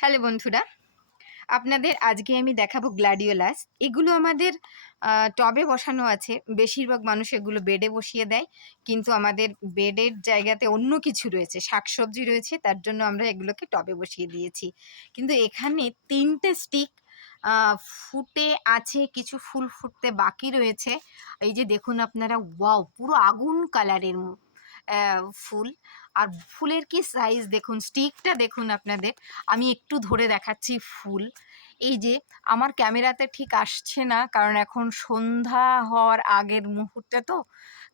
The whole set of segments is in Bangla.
হ্যালো বন্ধুরা, আপনাদের আজকে আমি দেখাবো গ্ল্যাডিওলাস। এগুলো আমাদের টবে বসানো আছে। বেশিরভাগ মানুষ এগুলো বেডে বসিয়ে দেয়, কিন্তু আমাদের বেডের জায়গাতে অন্য কিছু রয়েছে, শাকসবজি রয়েছে, তার জন্য আমরা এগুলোকে টবে বসিয়ে দিয়েছি। কিন্তু এখানে ৩টে স্টিক ফুটে আছে, কিছু ফুল ফুটতে বাকি রয়েছে। এই যে দেখুন আপনারা, ওয়াও, পুরো আগুন কালারের ফুল। আর ফুলের কি সাইজ দেখুন, স্টিকটা দেখুন আপনাদের। আমি একটু ধরে দেখাচ্ছি ফুল। এই যে আমার ক্যামেরাতে ঠিক আসছে না, কারণ এখন সন্ধ্যা হওয়ার আগের মুহূর্তে তো,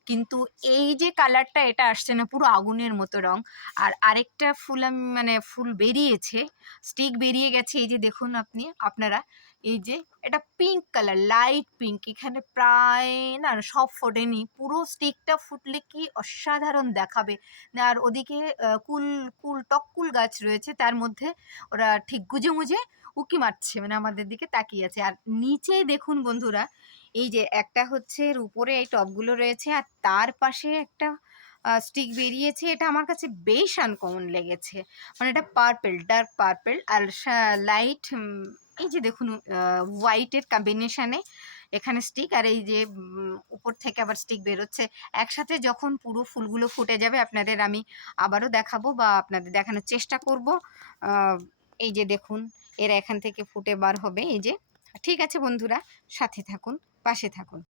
কিন্তু এই যে কালারটা, এটা আসছে না, পুরো আগুনের মতো রং। আর আরেকটা ফুল আমি ফুল বেরিয়েছে, স্টিক বেরিয়ে গেছে, এই যে দেখুন আপনারা। এই যে এটা পিঙ্ক কালার, লাইট পিঙ্ক। এখানে প্রায় না, সব ফোটেনি, পুরো স্টিকটা ফুটলে কি অসাধারণ দেখাবে। আর ওদিকে কুল কুল টককুল গাছ রয়েছে, তার মধ্যে ওরা ঠিক গুজে মুজে উকি মারছে, আমাদের দিকে তাকিয়ে আছে। আর নিচে দেখুন বন্ধুরা, এই যে একটা হচ্ছে এর উপরে এই টবগুলো রয়েছে, আর তার পাশে একটা স্টিক বেরিয়েছে। এটা আমার কাছে বেশ আনকমন লেগেছে, এটা পার্পেল, ডার্ক পার্পেল আর লাইট, এই যে দেখুন হোয়াইটের কম্বিনেশনে এখানে স্টিক। আর এই যে উপর থেকে আবার স্টিক বেরোচ্ছে। একসাথে যখন পুরো ফুলগুলো ফুটে যাবে, আপনাদের আমি আবারও দেখাবো বা আপনাদের দেখানোর চেষ্টা করব। এই যে দেখুন, এরা এখান থেকে ফুটে বার হবে। এই যে, ঠিক আছে বন্ধুরা, সাথে থাকুন, পাশে থাকুন।